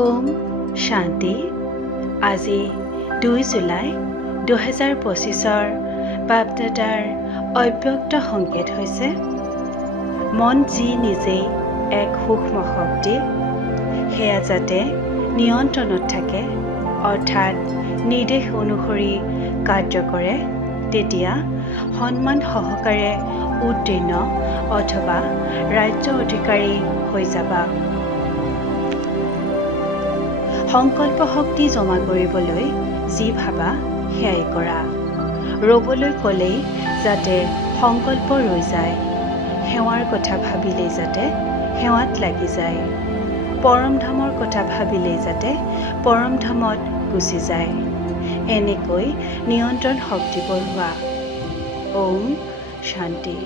ওম শান্তি। আজি 2 জুলাই 2025 বাপদাদাৰ অব্যক্ত সংকেত হৈছে মন যি নিজেই এক সূক্ষ্ম শক্তি, সেয়া যাতে নিয়ন্ত্ৰণত থাকে অৰ্থাৎ নিৰ্দেশ অনুসৰি কাৰ্য কৰে, তেতিয়া সন্মান সহকাৰে উত্তীৰ্ণ অথবা ৰাজ্য অধিকাৰী হৈ যাবা। সংকল্প শক্তি জমা কৰিবলৈ যি ভাবা সেয়াই কৰা। ৰ'বলৈ ক'লেই যাতে সংকল্প ৰৈ যায়, সেৱাৰ কথা ভাবিলেই যাতে সেৱাত লাগি যায়, পৰম ধামৰ কথা ভাবিলেই যাতে পৰম ধামত গুচি যায়। এনেকৈ নিয়ন্ত্ৰণ শক্তি বঢ়োৱা। ওম শান্তি।